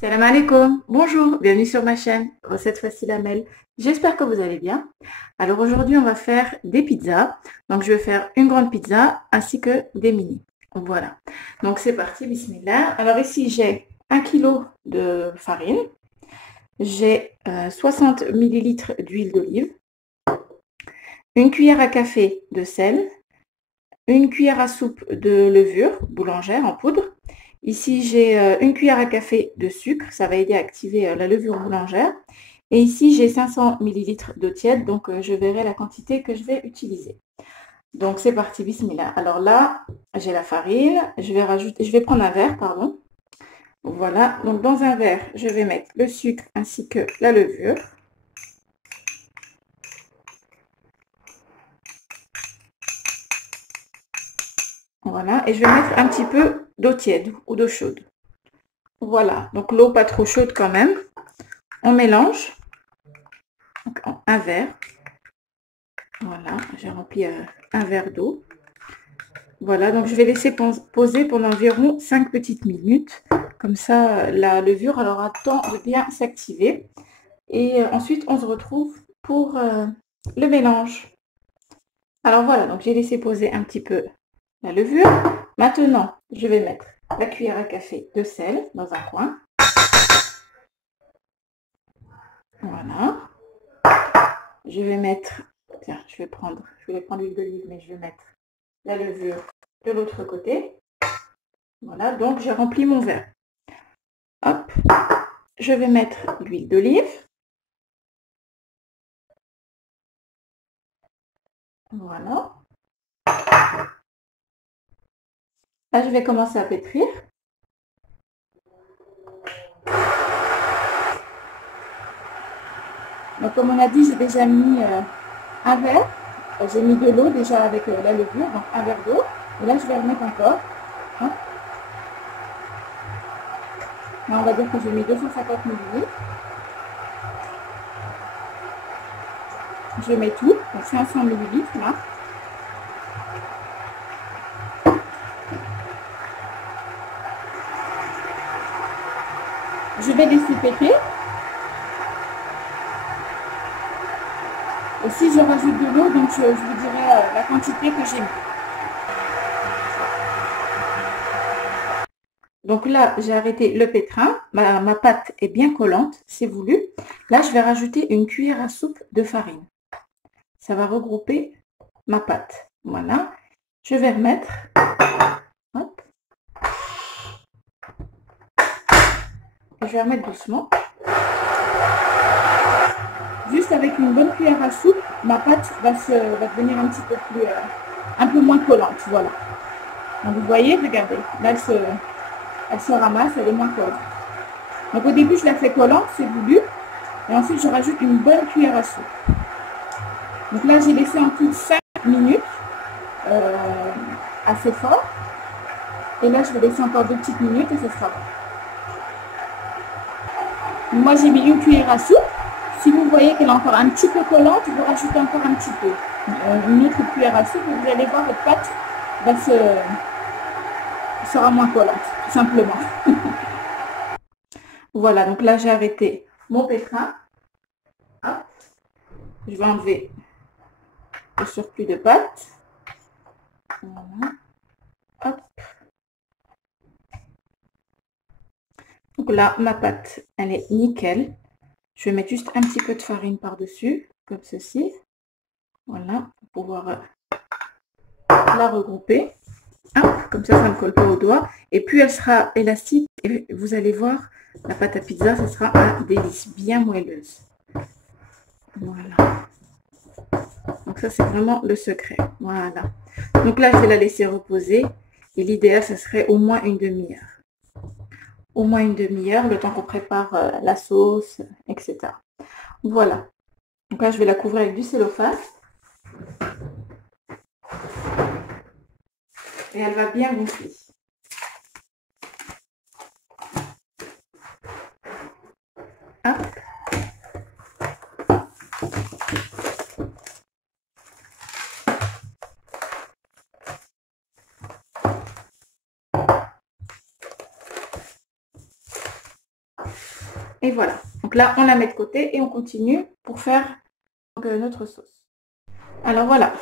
Salam alaikum, bonjour, bienvenue sur ma chaîne, recette facile Amel. J'espère que vous allez bien. Alors aujourd'hui on va faire des pizzas. Donc je vais faire une grande pizza ainsi que des mini. Voilà, donc c'est parti, bismillah. Alors ici j'ai 1 kg de farine, j'ai 60 millilitres d'huile d'olive, une cuillère à café de sel, une cuillère à soupe de levure boulangère en poudre. Ici, j'ai une cuillère à café de sucre, ça va aider à activer la levure boulangère. Et ici, j'ai 500 millilitres d'eau tiède, donc je verrai la quantité que je vais utiliser. Donc c'est parti, bismillah. Alors là, j'ai la farine, je vais prendre un verre, pardon. Voilà, donc dans un verre, je vais mettre le sucre ainsi que la levure. Voilà, et je vais mettre un petit peu d'eau tiède ou d'eau chaude. Voilà, donc l'eau pas trop chaude quand même. On mélange. Donc, un verre. Voilà, j'ai rempli un verre d'eau. Voilà, donc je vais laisser poser pendant environ 5 petites minutes. Comme ça, la levure elle aura le temps de bien s'activer. Et ensuite, on se retrouve pour le mélange. Alors voilà, donc j'ai laissé poser un petit peu la levure. Maintenant, je vais mettre la cuillère à café de sel dans un coin. Voilà. Je vais mettre, tiens, je vais prendre l'huile d'olive, mais je vais mettre la levure de l'autre côté. Voilà, donc j'ai rempli mon verre. Hop, je vais mettre l'huile d'olive. Voilà. Là, je vais commencer à pétrir. Donc, comme on a dit, j'ai déjà mis un verre. J'ai mis de l'eau déjà avec la levure, donc un verre d'eau. Et là, je vais remettre encore. Hein. Là, on va dire que j'ai mis 250 millilitres. Je mets tout, donc 500 millilitres là. Je vais laisser péter. Et si je rajoute de l'eau, donc je vous dirai la quantité que j'ai mis. Donc là, j'ai arrêté le pétrin. Ma pâte est bien collante, c'est voulu. Là, je vais rajouter une cuillère à soupe de farine. Ça va regrouper ma pâte. Voilà. Je vais remettre. Hop. Je vais remettre doucement. Juste avec une bonne cuillère à soupe, ma pâte va devenir un petit peu plus, un peu moins collante. Voilà. Donc vous voyez, regardez. Là, elle se ramasse, elle est moins collante. Donc au début, je la fais collante, c'est voulu. Et ensuite, je rajoute une bonne cuillère à soupe. Donc là, j'ai laissé en tout 5 minutes, assez fort. Et là, je vais laisser encore 2 petites minutes et ce sera bon. Moi, j'ai mis une cuillère à soupe. Si vous voyez qu'elle est encore un petit peu collante, vous rajoutez encore un petit peu. Une autre cuillère à soupe, vous allez voir, votre pâte sera moins collante, tout simplement. Voilà, donc là, j'ai arrêté mon pétrin. Hop. Je vais enlever le surplus de pâte. Voilà. Hop. Donc là, ma pâte, elle est nickel. Je vais mettre juste un petit peu de farine par-dessus, comme ceci. Voilà, pour pouvoir la regrouper. Hop, comme ça ne colle pas au doigt. Et puis, elle sera élastique. Et vous allez voir, la pâte à pizza, ce sera un délice, bien moelleuse. Voilà. Donc ça, c'est vraiment le secret. Voilà. Donc là, je vais la laisser reposer. Et l'idéal, ce serait au moins une demi-heure. Au moins une demi-heure, le temps qu'on prépare la sauce, etc. Voilà. Donc là, je vais la couvrir avec du cellophane. Et elle va bien gonfler. Hop. Et voilà. Donc là, on la met de côté et on continue pour faire notre sauce. Alors voilà.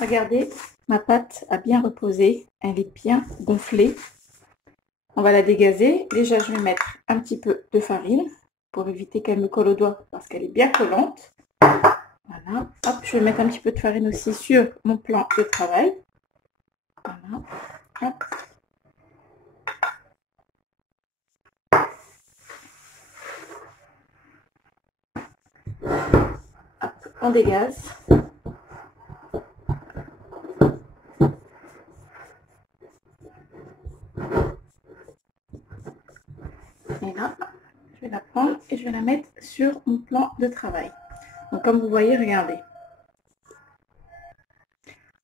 Regardez, ma pâte a bien reposé. Elle est bien gonflée. On va la dégazer. Déjà, je vais mettre un petit peu de farine pour éviter qu'elle me colle au doigt parce qu'elle est bien collante. Voilà. Hop, je vais mettre un petit peu de farine aussi sur mon plan de travail. Voilà. Hop. Hop, on dégaze. Et là, je vais la prendre et je vais la mettre sur mon plan de travail. Donc, comme vous voyez, regardez.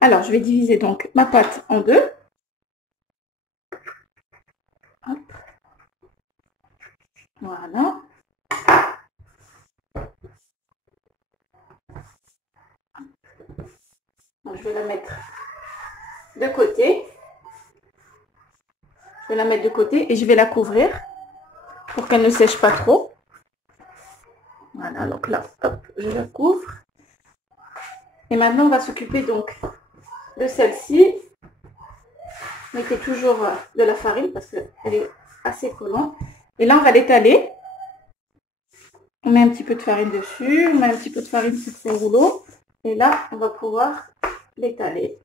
Alors, je vais diviser donc ma pâte en deux. Hop. Voilà. Donc, je vais la mettre de côté. Je vais la mettre de côté et je vais la couvrir pour qu'elle ne sèche pas trop. Voilà, donc là, hop, je la couvre. Et maintenant, on va s'occuper donc de celle-ci. Mettez toujours de la farine parce qu'elle est assez collante. Et là, on va l'étaler. On met un petit peu de farine dessus, on met un petit peu de farine sur ces rouleaux. Et là, on va pouvoir l'étaler.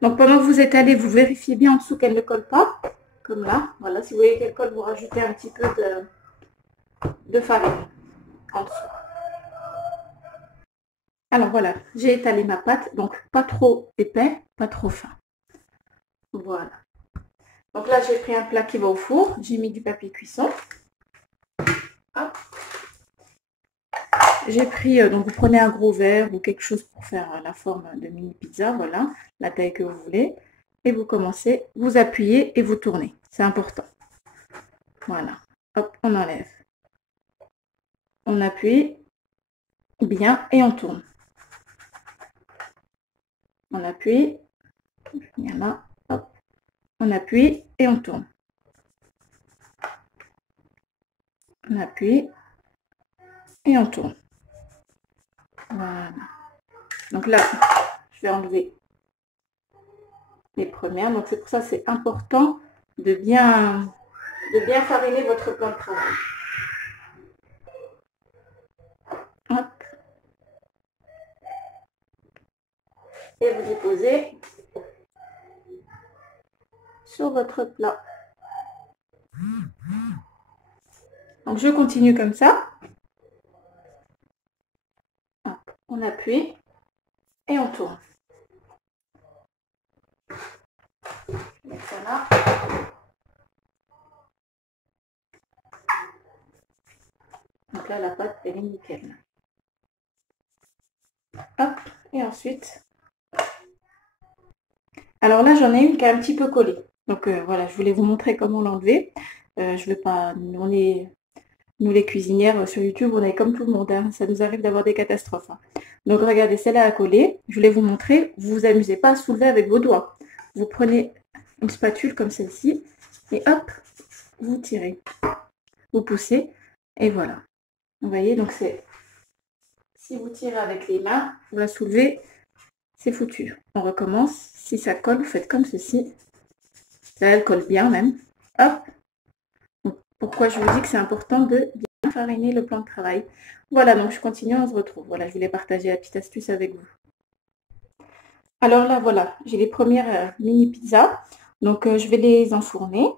Donc pendant que vous étalez, vous vérifiez bien en dessous qu'elle ne colle pas. Comme là. Voilà, si vous voyez qu'elle colle, vous rajoutez un petit peu de farine en dessous. Alors voilà, j'ai étalé ma pâte, donc pas trop épais, pas trop fin. Voilà. Donc là, j'ai pris un plat qui va au four. J'ai mis du papier cuisson. Hop. J'ai pris, donc vous prenez un gros verre ou quelque chose pour faire la forme de mini pizza, voilà, la taille que vous voulez. Et vous commencez, vous appuyez et vous tournez. C'est important. Voilà. Hop, on enlève. On appuie bien et on tourne. On appuie. Voilà. Hop. On appuie et on tourne. On appuie et on tourne. Voilà. Donc là, je vais enlever les premières. Donc c'est pour ça que c'est important de bien fariner votre plan de travail. Hop. Et vous déposez sur votre plat. Donc je continue comme ça. Hop. On appuie et on tourne. Je vais mettre ça là. Donc là, la pâte, elle est nickel. Hop, et ensuite... Alors là, j'en ai une qui est un petit peu collée. Donc voilà, je voulais vous montrer comment l'enlever. Je vais pas... Nous, les cuisinières sur YouTube, on est comme tout le monde. Hein. Ça nous arrive d'avoir des catastrophes. Hein. Donc regardez, celle-là a collé. Je voulais vous montrer. Vous vous amusez pas à soulever avec vos doigts. Vous prenez une spatule comme celle-ci. Et hop, vous tirez. Vous poussez. Et voilà. Vous voyez, donc c'est... Si vous tirez avec les mains, vous la soulevez, c'est foutu. On recommence. Si ça colle, vous faites comme ceci. Là, elle colle bien même. Hop. Donc, pourquoi je vous dis que c'est important de bien fariner le plan de travail. Voilà, donc je continue, on se retrouve. Voilà, je voulais partager la petite astuce avec vous. Alors là, voilà, j'ai les premières mini pizzas. Donc, je vais les enfourner.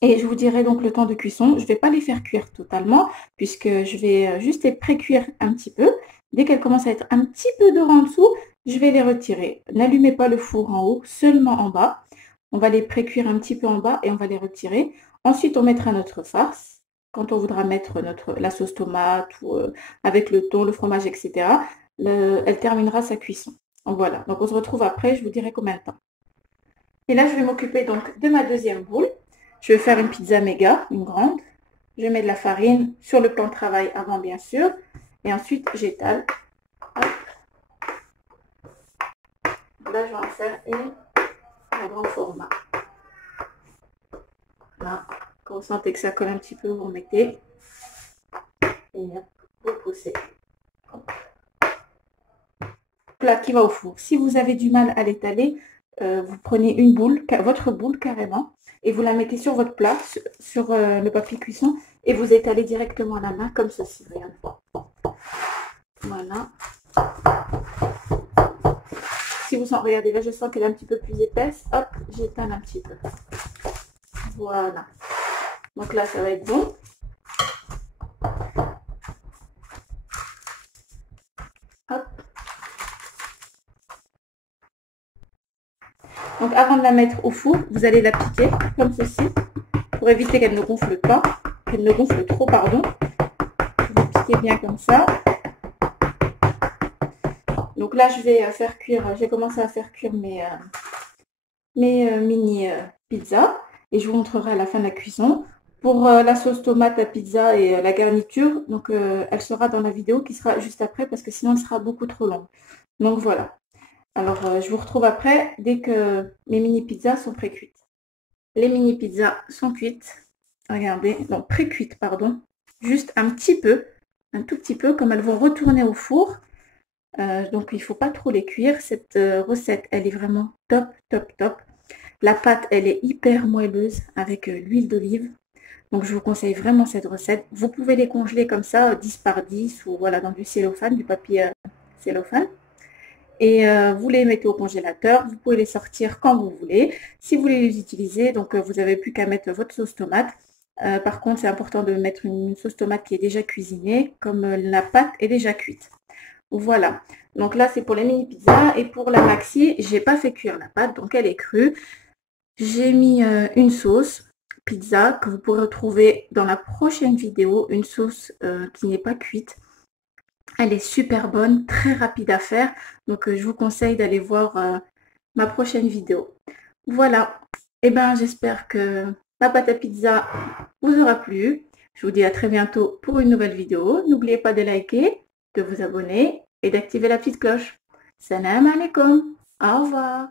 Et je vous dirai donc le temps de cuisson. Je ne vais pas les faire cuire totalement puisque je vais juste les pré-cuire un petit peu. Dès qu'elles commencent à être un petit peu dorées en dessous, je vais les retirer. N'allumez pas le four en haut, seulement en bas. On va les pré-cuire un petit peu en bas et on va les retirer. Ensuite, on mettra notre farce. Quand on voudra mettre la sauce tomate ou avec le thon, le fromage, etc., elle terminera sa cuisson. Donc voilà. Donc on se retrouve après, je vous dirai combien de temps. Et là, je vais m'occuper donc de ma deuxième boule. Je vais faire une pizza méga, une grande. Je mets de la farine sur le plan de travail avant, bien sûr. Et ensuite, j'étale. Là, je vais en faire une à grand format. Là, quand vous sentez que ça colle un petit peu, vous remettez. Et vous poussez. Plat qui va au four. Si vous avez du mal à l'étaler, vous prenez une boule, votre boule carrément, et vous la mettez sur votre plat, sur le papier cuisson, et vous étalez directement à la main comme ceci. Voilà. Si vous sentez, regardez, là je sens qu'elle est un petit peu plus épaisse, hop, j'étale un petit peu. Voilà. Donc là, ça va être bon. Hop. Donc avant de la mettre au four, vous allez la piquer comme ceci pour éviter qu'elle ne gonfle pas, qu'elle ne gonfle trop, pardon. Vous piquez bien comme ça. Donc là, je vais faire cuire, j'ai commencé à faire cuire mes mini pizzas et je vous montrerai à la fin de la cuisson. Pour la sauce tomate à pizza et la garniture, donc elle sera dans la vidéo qui sera juste après parce que sinon elle sera beaucoup trop longue. Donc voilà. Alors, je vous retrouve après, dès que mes mini pizzas sont pré-cuites. Les mini pizzas sont cuites. Regardez, donc pré-cuites, pardon. Juste un petit peu, un tout petit peu, comme elles vont retourner au four. Donc, il ne faut pas trop les cuire. Cette recette, elle est vraiment top, top, top. La pâte, elle est hyper moelleuse avec l'huile d'olive. Donc, je vous conseille vraiment cette recette. Vous pouvez les congeler comme ça, 10 par 10, ou voilà, dans du cellophane, du papier cellophane. Et vous les mettez au congélateur, vous pouvez les sortir quand vous voulez. Si vous voulez les utiliser, donc vous n'avez plus qu'à mettre votre sauce tomate. Par contre, c'est important de mettre une sauce tomate qui est déjà cuisinée, comme la pâte est déjà cuite. Voilà. Donc là, c'est pour les mini pizzas. Et pour la maxi, j'ai pas fait cuire la pâte, donc elle est crue. J'ai mis une sauce pizza que vous pourrez retrouver dans la prochaine vidéo, une sauce qui n'est pas cuite. Elle est super bonne, très rapide à faire. Donc, je vous conseille d'aller voir ma prochaine vidéo. Voilà. Eh bien, j'espère que ma pâte à pizza vous aura plu. Je vous dis à très bientôt pour une nouvelle vidéo. N'oubliez pas de liker, de vous abonner et d'activer la petite cloche. Salam alaikum. Au revoir.